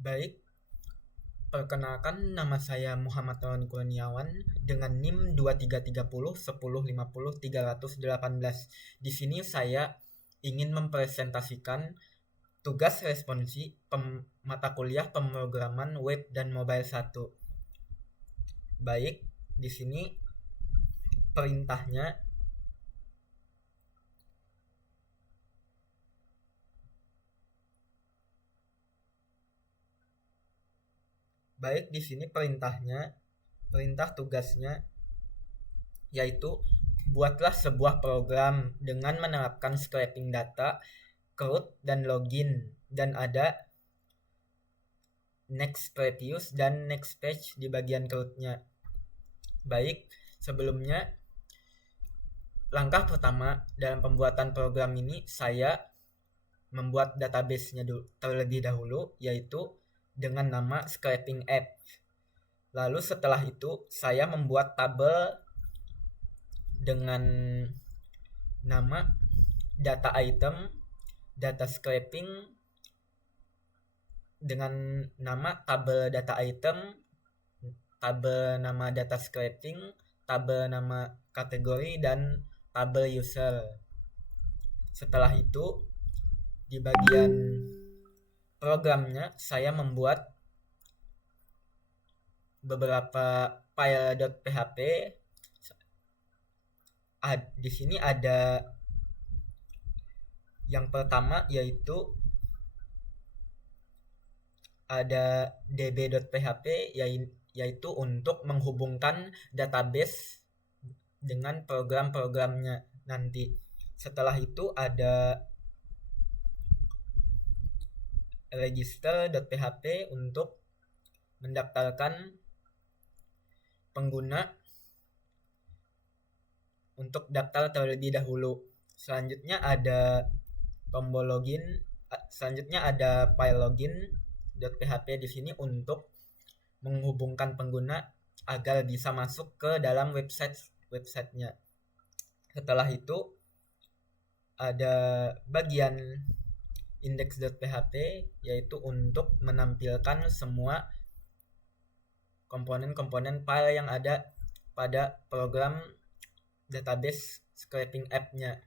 Baik, perkenalkan nama saya Muhammad Ron Kurniawan dengan NIM 2330 1050 318. Di sini saya ingin mempresentasikan tugas responsi mata kuliah pemrograman web dan mobile 1. Baik, di sini perintahnya. Baik, di sini perintah tugasnya yaitu buatlah sebuah program dengan menerapkan scraping data, root dan login, dan ada next previous dan next page di bagian rootnya. Baik, sebelumnya langkah pertama dalam pembuatan program ini saya membuat database-nya terlebih dahulu, yaitu dengan nama scraping app. Lalu setelah itu saya membuat tabel dengan nama data item, data scraping dengan nama tabel data item, tabel nama data scraping, tabel nama kategori, dan tabel user. Setelah itu di bagian programnya saya membuat beberapa file.php. Di sini ada yang pertama yaitu ada db.php yaitu untuk menghubungkan database dengan program-programnya nanti. Setelah itu ada register.php untuk mendaftarkan pengguna untuk daftar terlebih dahulu. Selanjutnya ada tombol login. Selanjutnya ada file login.php di sini untuk menghubungkan pengguna agar bisa masuk ke dalam websitenya. Setelah itu ada bagian index.php yaitu untuk menampilkan semua komponen-komponen file yang ada pada program database scraping app-nya,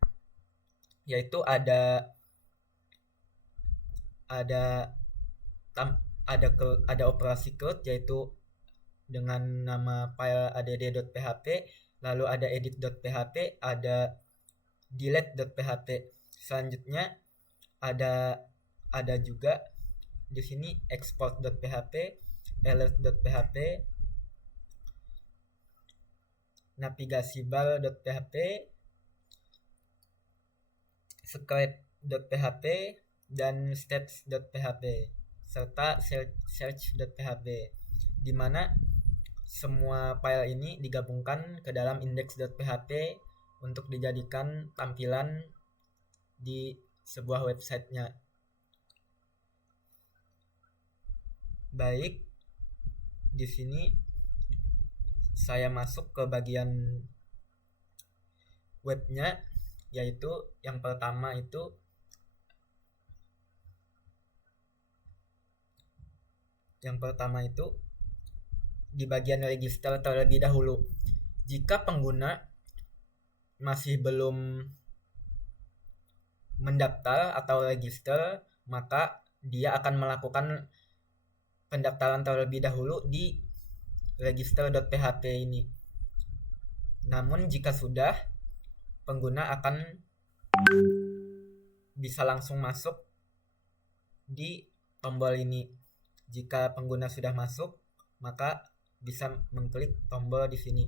yaitu ada operasi code yaitu dengan nama file add.php, lalu ada edit.php, ada delete.php. Selanjutnya ada juga di sini export.php, alert.php, navigasi bar.php, script.php, dan stats.php, serta search.php, di mana semua file ini digabungkan ke dalam index.php untuk dijadikan tampilan di sebuah websitenya. Baik, di sini saya masuk ke bagian webnya, yaitu yang pertama itu di bagian register terlebih dahulu. Jika pengguna masih belum mendaftar atau register, maka dia akan melakukan pendaftaran terlebih dahulu di register.php ini. Namun jika sudah, pengguna akan bisa langsung masuk di tombol ini. Jika pengguna sudah masuk, maka bisa mengklik tombol di sini.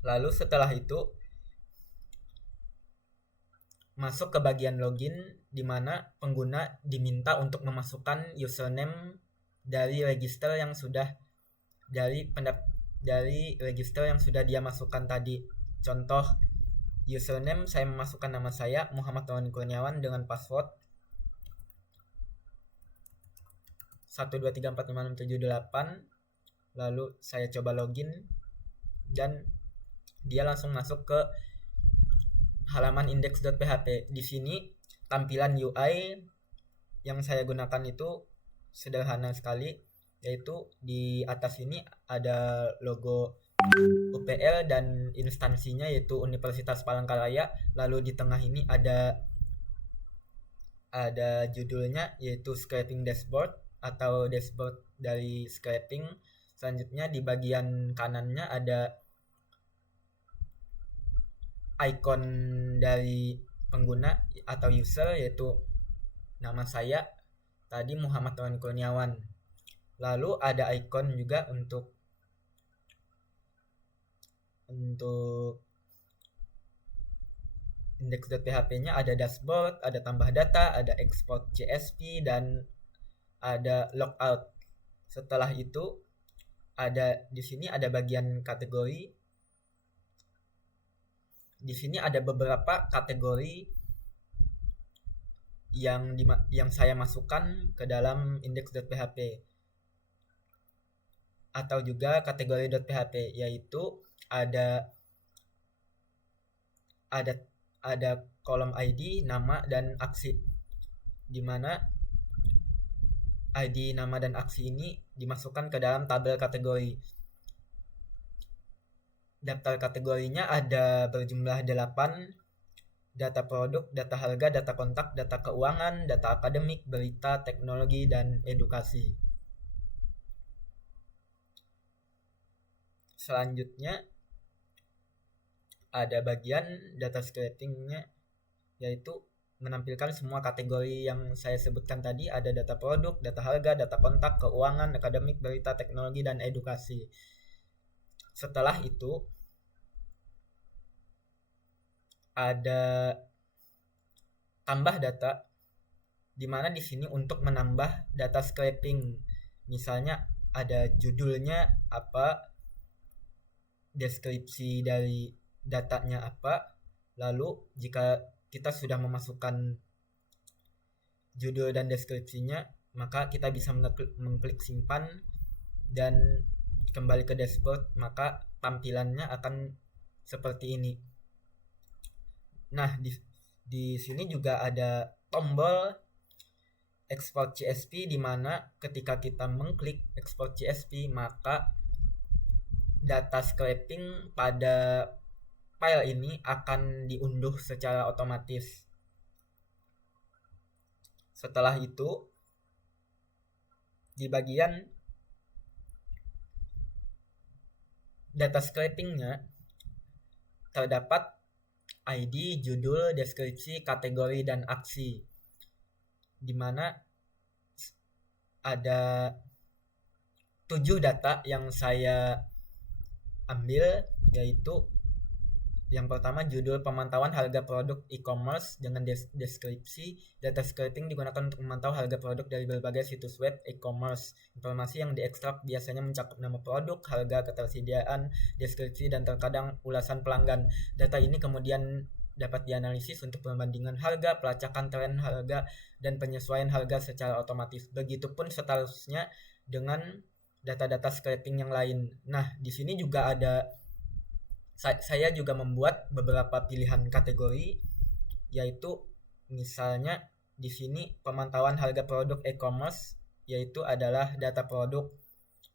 Lalu setelah itu masuk ke bagian login, di mana pengguna diminta untuk memasukkan username dari register yang sudah register yang sudah dia masukkan tadi. Contoh username, saya memasukkan nama saya Muhammad Ron Kurniawan dengan password 123456778. Lalu saya coba login dan dia langsung masuk ke halaman index.php. Di sini tampilan UI yang saya gunakan itu sederhana sekali, yaitu di atas ini ada logo UPL dan instansinya yaitu Universitas Palangkaraya. Lalu di tengah ini ada judulnya yaitu Scraping Dashboard atau dashboard dari scraping. Selanjutnya di bagian kanannya ada icon dari pengguna atau user yaitu nama saya tadi Muhammad Tuan Kurniawan. Lalu ada icon juga untuk index.php-nya, ada dashboard, ada tambah data, ada export CSV, dan ada logout. Setelah itu di sini ada bagian kategori. Di sini ada beberapa kategori yang saya masukkan ke dalam index.php atau juga kategori.php, yaitu ada kolom ID, nama, dan aksi, di mana ID, nama, dan aksi ini dimasukkan ke dalam tabel kategori. Daftar kategorinya ada berjumlah 8: data produk, data harga, data kontak, data keuangan, data akademik, berita, teknologi, dan edukasi. Selanjutnya ada bagian data scraping-nya, yaitu menampilkan semua kategori yang saya sebutkan tadi. Ada data produk, data harga, data kontak, keuangan, akademik, berita, teknologi, dan edukasi. Setelah itu ada tambah data, di mana di sini untuk menambah data scraping, misalnya ada judulnya apa, deskripsi dari datanya apa. Lalu jika kita sudah memasukkan judul dan deskripsinya, maka kita bisa mengklik simpan dan kembali ke dashboard, maka tampilannya akan seperti ini. Nah, di sini juga ada tombol export CSV, di mana ketika kita mengklik export CSV, maka data scraping pada file ini akan diunduh secara otomatis. Setelah itu, di bagian data scraping-nya terdapat ID, judul, deskripsi, kategori, dan aksi, di mana ada 7 data yang saya ambil, yaitu yang pertama judul pemantauan harga produk e-commerce dengan deskripsi. Data scraping digunakan untuk memantau harga produk dari berbagai situs web e-commerce. Informasi yang diekstrak biasanya mencakup nama produk, harga, ketersediaan, deskripsi, dan terkadang ulasan pelanggan. Data ini kemudian dapat dianalisis untuk perbandingan harga, pelacakan tren harga, dan penyesuaian harga secara otomatis. Begitupun seterusnya dengan data-data scraping yang lain. Nah, di sini juga saya juga membuat beberapa pilihan kategori, yaitu misalnya di sini pemantauan harga produk e-commerce, yaitu adalah data produk.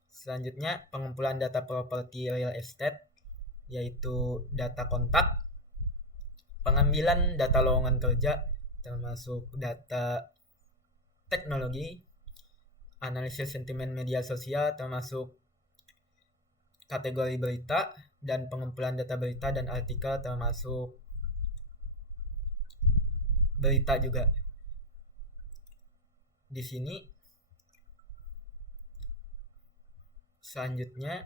Selanjutnya pengumpulan data properti real estate, yaitu data kontak. Pengambilan data lowongan kerja, termasuk data teknologi. Analisis sentimen media sosial, termasuk kategori berita, dan pengumpulan data berita dan artikel, termasuk berita juga. Di sini selanjutnya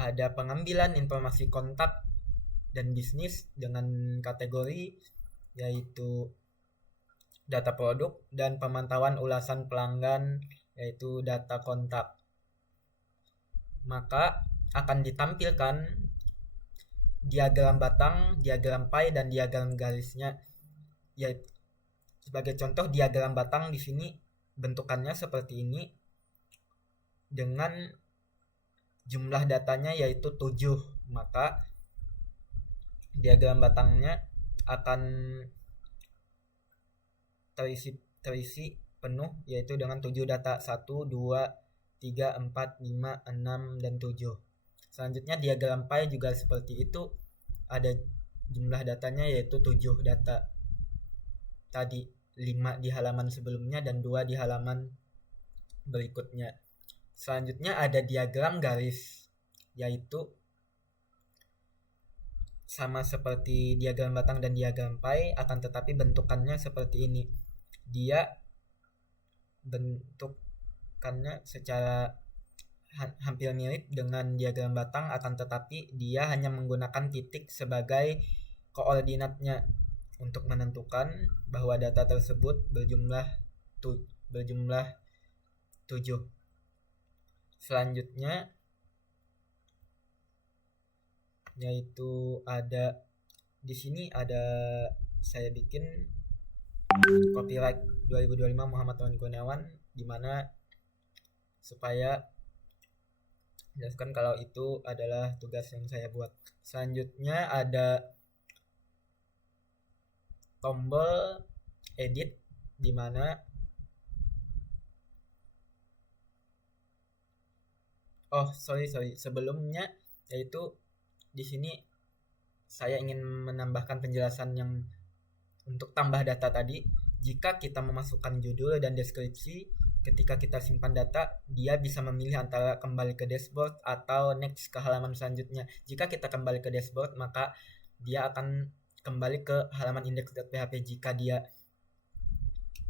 ada pengambilan informasi kontak dan bisnis dengan kategori, yaitu data produk, dan pemantauan ulasan pelanggan, yaitu data kontak. Maka akan ditampilkan diagram batang, diagram pie, dan diagram garisnya. Yaitu sebagai contoh, diagram batang di sini bentukannya seperti ini dengan jumlah datanya yaitu 7. Maka diagram batangnya akan terisi penuh, yaitu dengan 7 data, 1, 2, 3, 4, 5, 6, dan 7. Selanjutnya diagram pie juga seperti itu, ada jumlah datanya yaitu 7 data tadi, 5 di halaman sebelumnya dan 2 di halaman berikutnya. Selanjutnya ada diagram garis, yaitu sama seperti diagram batang dan diagram pie, akan tetapi bentukannya seperti ini. Dia bentukannya secara hampir mirip dengan diagram batang, akan tetapi dia hanya menggunakan titik sebagai koordinatnya untuk menentukan bahwa data tersebut berjumlah 7. Selanjutnya yaitu ada di sini ada saya bikin copyright 2025 Muhammad Tuan Kurniawan, di mana supaya jelaskan kalau itu adalah tugas yang saya buat. Selanjutnya ada tombol edit, di mana sebelumnya yaitu di sini saya ingin menambahkan penjelasan yang untuk tambah data tadi. Jika kita memasukkan judul dan deskripsi, ketika kita simpan data, dia bisa memilih antara kembali ke dashboard atau next ke halaman selanjutnya. Jika kita kembali ke dashboard, maka dia akan kembali ke halaman index.php.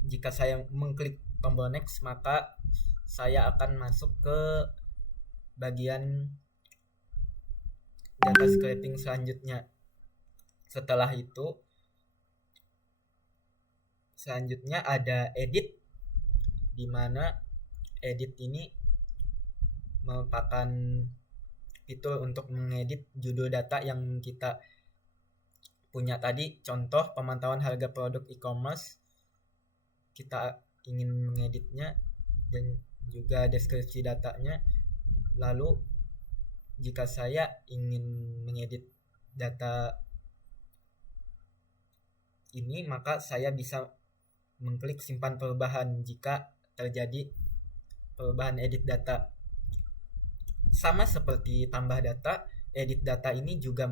Jika saya mengklik tombol next, maka saya akan masuk ke bagian data scraping selanjutnya. Setelah itu selanjutnya ada edit, di mana edit ini merupakan fitur untuk mengedit judul data yang kita punya tadi. Contoh pemantauan harga produk e-commerce, kita ingin mengeditnya dan juga deskripsi datanya. Lalu jika saya ingin mengedit data ini, maka saya bisa mengklik simpan perubahan jika terjadi perubahan edit data. Sama seperti tambah data, edit data ini juga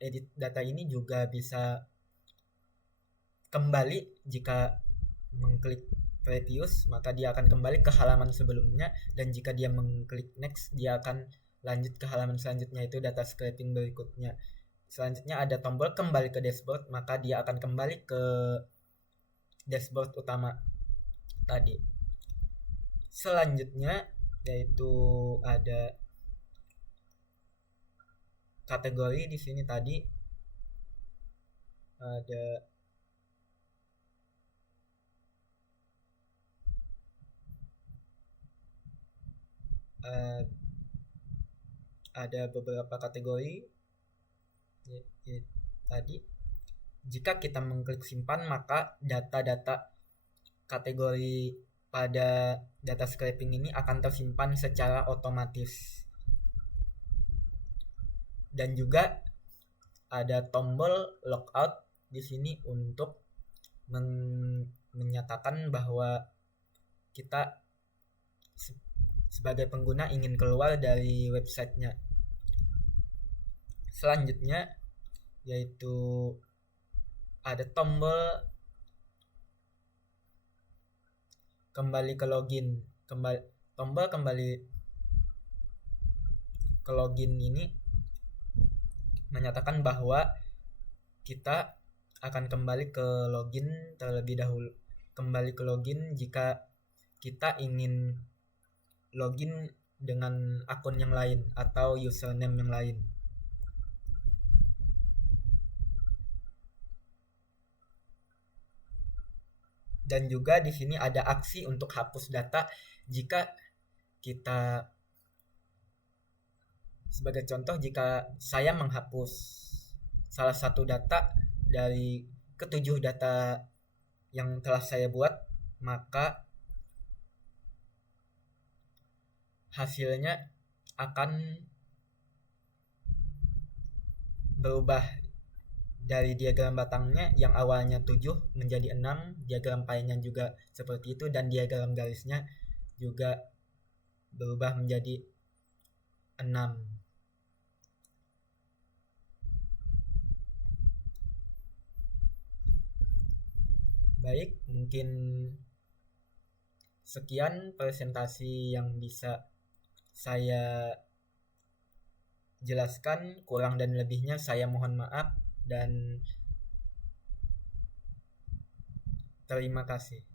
edit data ini juga bisa kembali jika mengklik previous, maka dia akan kembali ke halaman sebelumnya, dan jika dia mengklik next, dia akan lanjut ke halaman selanjutnya, itu data scraping berikutnya. Selanjutnya ada tombol kembali ke dashboard, maka dia akan kembali ke dashboard utama tadi. Selanjutnya yaitu ada kategori. Di sini tadi ada beberapa kategori tadi. Jika kita mengklik simpan, maka data-data kategori pada data scraping ini akan tersimpan secara otomatis. Dan juga ada tombol logout di sini untuk menyatakan bahwa kita sebagai pengguna ingin keluar dari websitenya. Selanjutnya yaitu ada tombol kembali ke login. Tombol kembali ke login ini menyatakan bahwa kita akan kembali ke login terlebih dahulu. Kembali ke login jika kita ingin login dengan akun yang lain atau username yang lain. Dan juga di sini ada aksi untuk hapus data jika kita, sebagai contoh, jika saya menghapus salah satu data dari ketujuh data yang telah saya buat, maka hasilnya akan berubah dari diagram batangnya yang awalnya 7 menjadi 6, diagram pie-nya juga seperti itu, dan diagram garisnya juga berubah menjadi 6. Baik, mungkin sekian presentasi yang bisa saya jelaskan. Kurang dan lebihnya saya mohon maaf dan terima kasih.